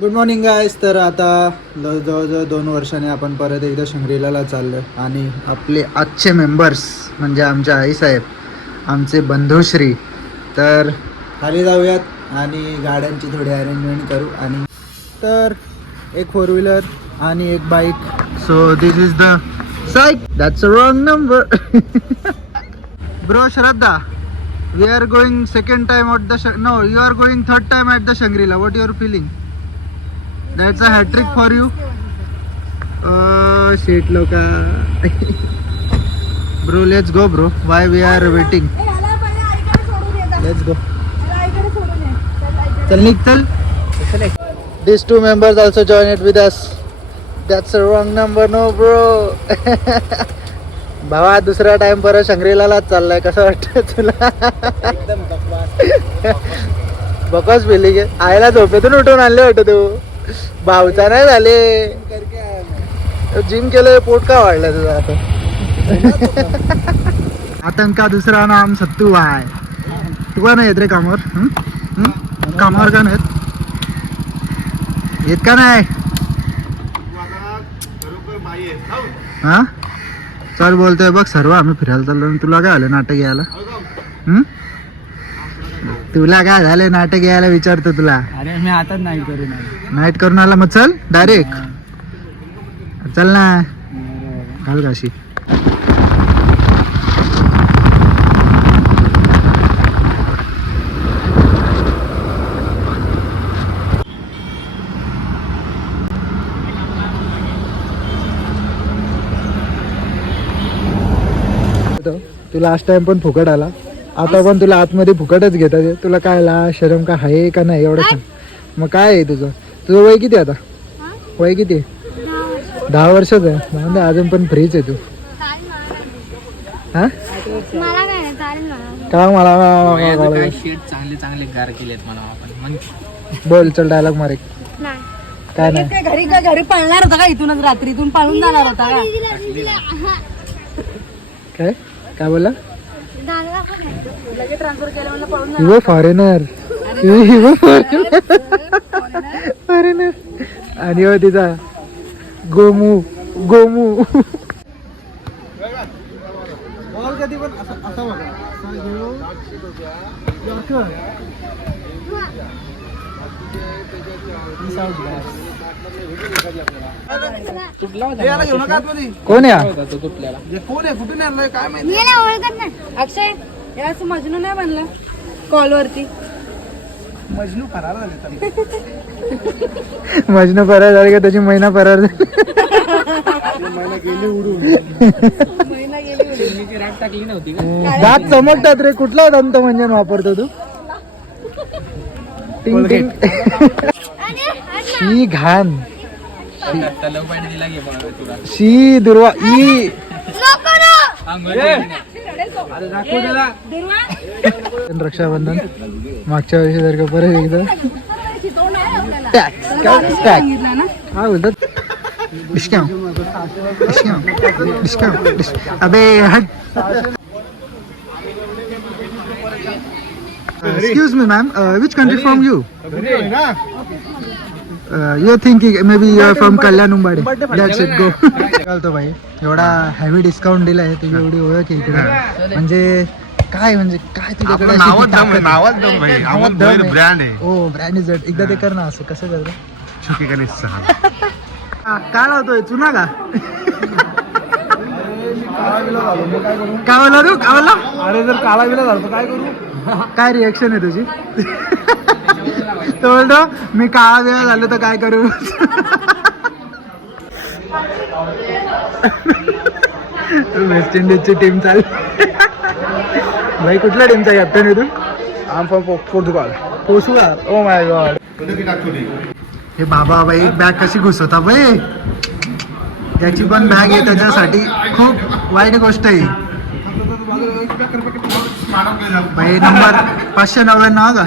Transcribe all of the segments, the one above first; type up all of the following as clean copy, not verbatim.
Good morning guys. तर आता जवळजवळ 2 वर्षांनी आपण परत एकदा शंग्रीलाला चाललो आहे आणि आपले आजचे मेंबर्स म्हणजे आमचे आईसाहेब, आमचे बंधुश्री. तर खाली जाऊयात आणि गाड्यांची थोडी अरेंजमेंट करू. आणि तर एक 4 व्हीलर आणि एक bike. So this is the psych. That's a wrong number. Bro Shraddha, we are going second time at the no you are going third time at the Shangri-La. What you are feeling? That's a hat trick for you. Shit loka. Bro, let's go bro. Why we are waiting? Let's go. Chal nik chal. These 2 members also join it with us. That's a wrong number, no bro. भावा दुसरा time परत शंग्रीलालाच चाललाय. कसं वाटतं तुला? एकदम बकवास feeling आहे. आईला झोपेतून उठून आणले वाटतं तू. भावचा नाही झाले. जिम केलं, पोट का वाढलं तुझा आता? आतंका दुसरा नाम सत्तू आहे. तू का नाही येत रे कामावर? कामावर का नाही येत का नाही? हा चल बोलतोय बघ. सर्व आम्ही फिरायला चाललो. तुला काय आलं नाटक यायला? तुला काय झालं नाटक यायला विचारतो तुला. अरे मी आता नाईट करून आला मग चल डायरेक्ट. चल ना घाल काशी. तू लास्ट टाइम पण फुकट आला, आता पण तुला आतमध्ये फुकटच घेतात. तुला काय ला शरम का आहे का नाही एवढं सांग. मग काय आहे तुझं वय किती आता? वय किती? 10 वर्षाचं आहे म्हणजे अजून पण फ्रीच आहे तू. हा का मला चांगले गार केलेत मला. बोल चल डायलॉग मारे. काय नाही घरी पळणार होता का? इथूनच रात्रीतून पळून जाणार होता का? काय बोला? ट्रान्सफर केलं पळून युव फॉरेनर. फॉरेनर. आणि हो तिचा गोमू गोमू. कधी पण असं बघा. कोण या? कोण आहे? कुठून आणलाय काय माहिती? अक्षय याच मजनू नाही बनलं कॉल वरती. मजनू फरार झाले. मजनू फरार झाले का त्याची महिना फरार झाली. महिना गेली उडून. राग टाकली नव्हती का? दात चमकतात रे. कुठला दंत मंजन वापरतो तू? टिंग टिंग. शी घाण. शी दुर्वा. ई रक्षाबंधन मागच्या वर्षी सारखं परत एकदा टॅक्स काय बोलतात? Discount discount discount. अबे हट. Excuse me ma'am, which country from you? You're thinking maybe you're from Kalyan Umbade. That's it, go. चालतो भाई. एवढा हेवी डिस्काउंट दिलाय. तुझी एवढी ओळख आहे इकडे म्हणजे काय तुझ्याकडे ब्रँड आहे. हो ब्रँड इज दॅट. एकदा ते कर ना. असं कसं कर? चुकी का नाही. काय लावतोय? चुना का? काय बोला तू? काय बोला? अरे जर काळा बिला झालं तर काय करू? काय रिएक्शन आहे तुझी? तो बोलतो मी काळा वेळा झालो तर काय करू? वेस्ट इंडिजची टीम चालली. भाई कुठल्या टीमचा कॅप्टन आहे तू? आम from Portugal. Portugal. Oh my God. हे बाबा बाई बॅग कशी घुसवता बाई. त्याची पण बॅग आहे त्याच्यासाठी खूप वाईट गोष्ट आहे. भाई नंबर 599 का?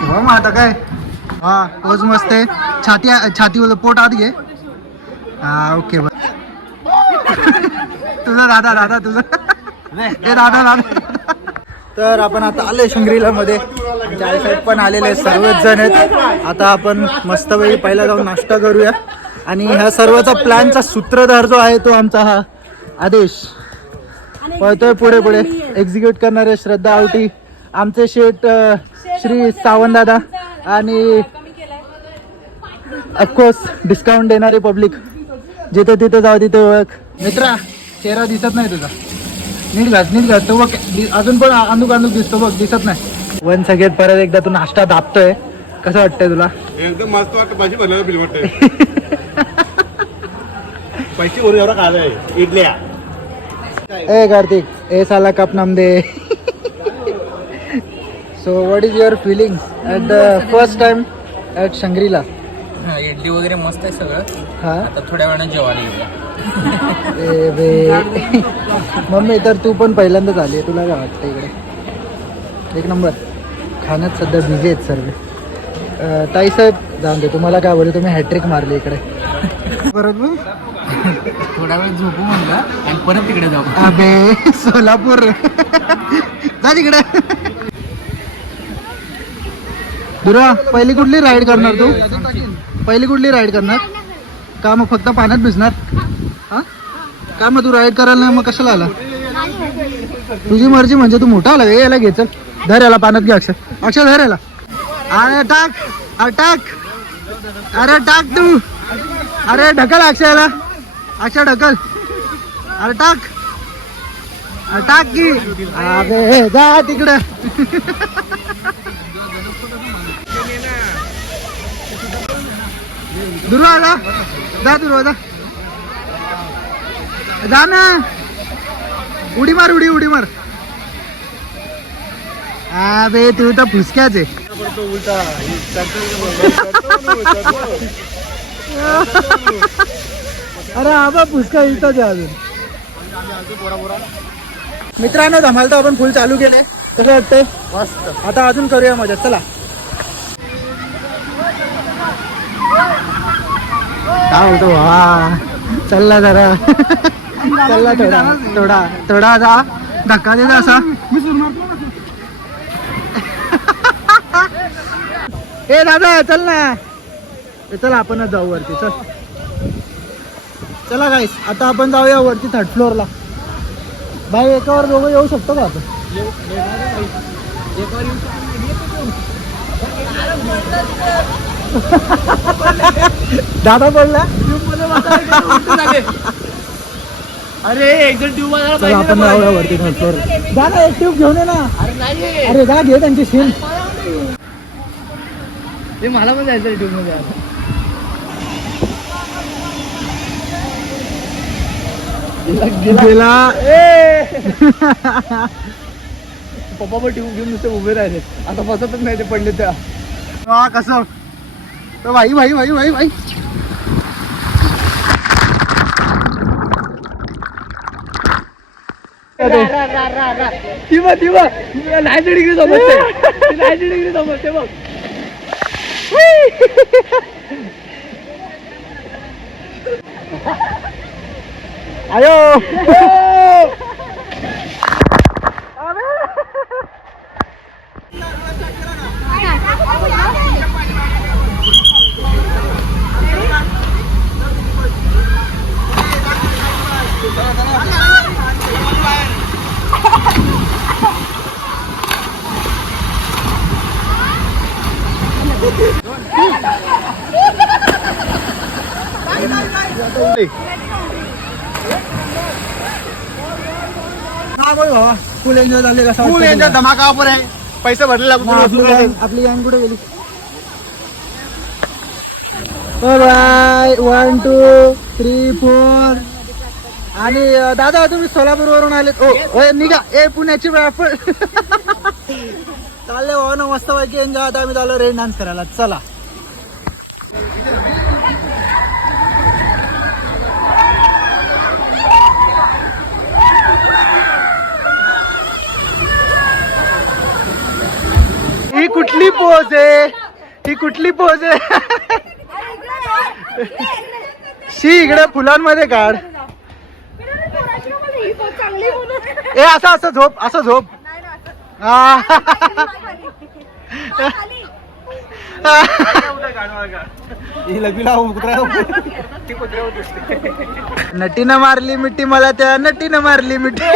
मग आता काय. हा पोच मस्त आहे. छाती पोट आत घे. हा ओके. तुझा दादा तुझा. हे दादा तर आपण आता आले शंग्रीला मध्ये, साहेब पण आलेले सर्वच जण आहेत. आता आपण मस्तपैकी पहिला जाऊन नाश्ता करूया आणि ह्या सर्वचा प्लॅनचा सूत्रधार जो आहे तो आमचा हा आदेश पळतोय पुढे पुढे. एक्झिक्यूट करणारे श्रद्धा आवटी, आमचे शेठ श्री सावंत दादा आणि ऑफकोर्स डिस्काउंट देणारे पब्लिक. जिथे तिथे जाऊ तिथे ओळख. मित्रा चेहरा दिसत नाही तुझा, नीट घास तो बघ, अजून पण अंदूक दिसतो बघ, दिसत नाही. वन सगळ्यात परत एकदा तू नाश्ता दाबतोय, कसं वाटतंय तुला? एकदम मस्त वाटतं, भाजी भरलेलं बिल वाटतंय. पैसे वरून एवढा खायला इडल्या. ए कार्तिक, ए साला कप नाम दे. So what is your feeling at the first time at Shangri-La? Idli वगैरे मस्त आहे सगळं. हा आता थोड्या वेळानं जेवायला येऊया. ए बे मम्मी, तर तू पण पहिल्यांदाच आली आहे, तुला काय वाटतं इकडे? एक नंबर. खाण्यात सध्या बिझी आहेत सर्व. ताईसाहेब जाऊन दे, तुम्हाला काय बोलू, तुम्ही हॅट्रिक मारली इकडे. बरोबर. थोडा वेळ झोपू म्हणलं आणि परत तिकडे जाऊ. अबे सोलापूर जा तिकडे. दुरा, पहिली कुठली राईड करणार तू? पहिली कुठली राईड करणार? का मग फक्त पाण्यात भिजणार? हा का मग तू राईड करायला नाही, मग कशाला आला? तुझी मर्जी म्हणजे तू मोठा आला. याला घे, चल धर याला पाण्यात घे. अक्षय धर याला. अरे टाक, अरे टाक, अरे टाक तू. अरे ढकल अक्षयाला, अक्षय ढकल. अरे टाक, अरे टाक की. अरे जा तिकडे. दुर्वा जा, जा दुर्वा जा, जा ना. उडी मार, उडी मार. अबे तू तर फुसक्याच आहे. अरे आबा फुसका इथंच आहे अजून. मित्रांनो, धमाल तर आपण फुल चालू केलंय. कसं वाटतंय? मस्त. आता अजून करूया मजा. चला. काय होतो वा, चलला जरा. चलला थोडा जा, धक्का दे असा. ए दादा चल ना. चला आपणच जाऊ वरती. चल चला गाईस, आता आपण जाऊया वरती 3rd फ्लोअरला. भाई एकावर दोघं येऊ शकतो का आपण? दादा बोलला. अरे एकदम ट्यूब चला आपण जाऊया वरती 3rd फ्लोअर. दादा एक ट्यूब घेऊन ये ना. अरे जा घे त्यांची सीन. ते मला पण जायचं ट्यूब मध्ये. गेला. पप्पा पण ट्यूब घेऊन नुसते उभे राहिले. आता बसतच नाही, ते पडले त्या. वा कसं तो. भाई दिवा 90 डिग्री समजते. 90 डिग्री समजते बघ. आयो. हा बोल भावा, फुल एन्जॉय झाले. कसा फुल एन्जॉय, धमाका ऑफर आहे. पैसे भरलेला आपली गँग कुठे गेली? बाय. 1 2 3 4. आणि दादा तुम्ही सोलापूर वरून आलेत? ओ निघा. ए पुण्याची रॅफल. चालले भावा ना मस्त पैकी एन्जॉय. आता आम्ही चाललो रेन डान्स करायला. चला. ही कुठली पोज आहे? ही कुठली पोज आहे? शी इकडे फुलांमध्ये काढ. ए असं असं झोप, असं झोप. नटीनं मारली मिठी मला त्या नटीनं मारली मिठी.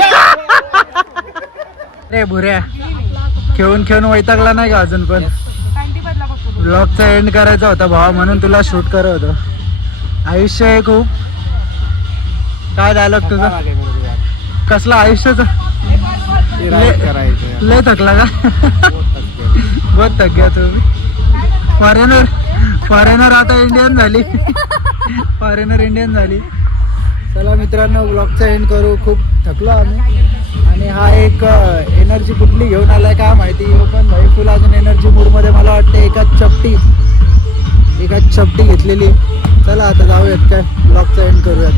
रे भुऱ्या खेळून खेळून वैतागला नाही का अजून पण. ब्लॉगचा एंड करायचा होता भावा म्हणून तुला शूट करत होतो. आयुष्य आहे खूप. काय डायलॉग तुझा कसला आयुष्याचा लय थकला का. बहुत थक गया तुम्ही. फॉरेनर आता इंडियन झाली. फॉरेनर इंडियन झाली. चला मित्रांनो ब्लॉगचा एंड करू. खूप थकलो आम्ही आणि हा एक एनर्जी कुठली घेऊन आलाय काय माहिती. पण भाई फुल अजून एनर्जी मूडमध्ये मला वाटते. एकाच चपटी घेतलेली. चला आता जाऊयात काय ब्लॉगचा एंड करूयात.